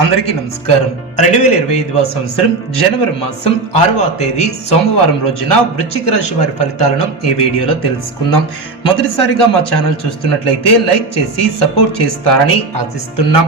అందరికీ నమస్కారం. 2025వ సంవత్సరం జనవరి మాసం 6వ తేదీ సోమవారం రోజున వృశ్చిక రాశి వారి ఫలితాలను ఈ వీడియోలో తెలుసుకుందాం. మొదటిసారిగా మా ఛానల్ చూస్తున్నట్లయితే లైక్ చేసి సపోర్ట్ చేస్తారని ఆశిస్తున్నాం.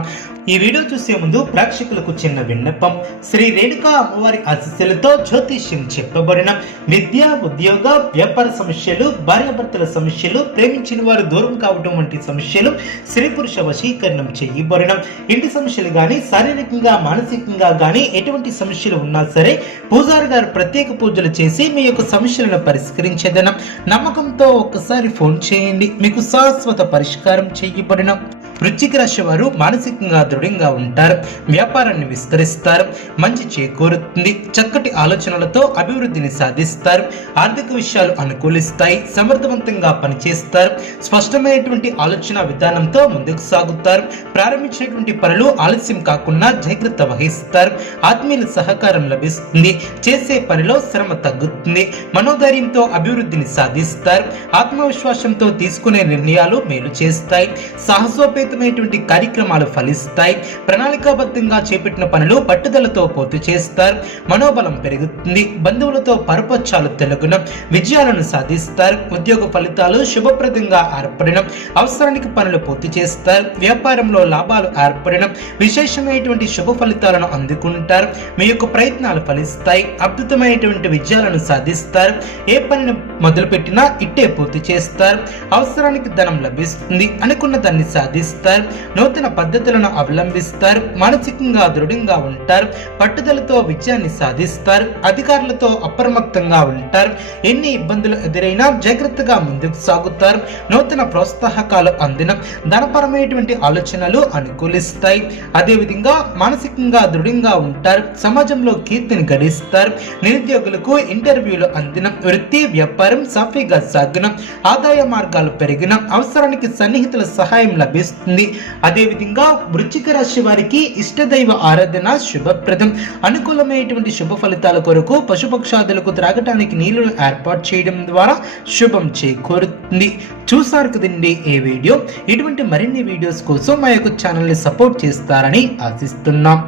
ఈ వీడియో చూసే ముందు ప్రేక్షకులకు చిన్న విన్నపం. శ్రీ రేణుకా అమ్మవారి ఆశీస్సులతో జ్యోతిష్యం చెప్పబడిన విద్య, ఉద్యోగ, వ్యాపార సమస్యలు, భార్యాభర్తల సమస్యలు, ప్రేమించిన వారు దూరం కావడం వంటి సమస్యలు, స్త్రీ పురుష వశీకరణం చేయబడిన ఇంటి సమస్యలు గాని, శారీరకంగా మానసికంగా గాని ఎటువంటి సమస్యలు ఉన్నా సరే పూజారి గారు ప్రత్యేక పూజలు చేసి మీ యొక్క సమస్యలను పరిష్కరించేదనం. నమ్మకంతో ఒక్కసారి ఫోన్ చేయండి, మీకు శాశ్వత పరిష్కారం చేయబడిన. వృశ్చిక రాశి వారు మానసికంగా దృఢంగా ఉంటారు, వ్యాపారాన్ని విస్తరిస్తారు, మంచి చేకూరుతుంది, చక్కటి ఆలోచనలతో అభివృద్ధిని సాధిస్తారు, ఆర్థిక విషయాలు అనుకూలిస్తాయి, సమర్థవంతంగా పనిచేస్తారు, స్పష్టమైనటువంటి ఆలోచన విధానంతో ముందుకు సాగుతారు, ప్రారంభించినటువంటి పనులు ఆలస్యం కాకుండా జాగ్రత్త వహిస్తారు, ఆత్మీయుల సహకారం లభిస్తుంది, చేసే పనిలో శ్రమ తగ్గుతుంది, మనోధైర్యంతో అభివృద్ధిని సాధిస్తారు, ఆత్మవిశ్వాసంతో తీసుకునే నిర్ణయాలు మేలు చేస్తాయి, సాహసోపేతమైనటువంటి కార్యక్రమాలు ఫలిస్తాయి, ప్రణాళికాబద్ధంగా చేపట్టిన పనులు పట్టుదలతో పూర్తి చేస్తారు, మనోబలం పెరుగుతుంది, బంధువులతో పరపచ్చాలు తెలుగున విజయాలను సాధిస్తారు, ఉద్యోగ ఫలితాలు శుభప్రదంగా ఏర్పడిన అవసరానికి పనులు పూర్తి చేస్తారు, వ్యాపారంలో లాభాలు ఏర్పడిన విశేషమైనటువంటి శుభ ఫలితాలను అందుకుంటారు, మీ యొక్క ప్రయత్నాలు ఫలిస్తాయి, అద్భుతమైనటువంటి విజయాలను సాధిస్తారు, ఏ పనిని మొదలుపెట్టినా ఇట్టే పూర్తి చేస్తారు, అవసరానికి ధనం లభిస్తుంది, అనుకున్న దాన్ని సాధిస్తారు, నూతన పద్ధతులను అవలంబిస్తారు, మానసికంగా దృఢంగా ఉంటారు, పట్టుదలతో విజయాన్ని సాధిస్తారు, అధికారులతో అప్రమత్తంగా ఉంటారు, ఎన్ని ఇబ్బందులు ఎదురైనా జాగ్రత్తగా ముందుకు సాగుతారు, నూతన ప్రోత్సాహకాలు అందిన ధనపరమైనటువంటి ఆలోచనలు అనుకూలిస్తాయి, అదేవిధంగా మానసికంగా దృఢంగా ఉంటారు, సమాజంలో కీర్తిని గడిస్తారు, నిరుద్యోగులకు ఇంటర్వ్యూలు అందిన వృత్తి వ్యాపారం సాఫీగా సాగిన ఆదాయ మార్గాలు పెరిగిన అవసరానికి సన్నిహితుల సహాయం లభిస్తుంది, అదేవిధంగా వృశ్చిక రాశి వారికి ఇష్టదైవ ఆరాధన శుభప్రదం, అనుకూలమైనటువంటి శుభ ఫలితాల కొరకు పశుపక్షాదులకు త్రాగటానికి నీళ్లను ఏర్పాటు చేయడం ద్వారా శుభం చేకూరుతుంది. చూసారు కదండి ఈ వీడియో. ఇటువంటి మరిన్ని వీడియోస్ కోసం మా యొక్క ఛానల్ని సపోర్ట్ చేస్తారని ఆశిస్తున్నాం.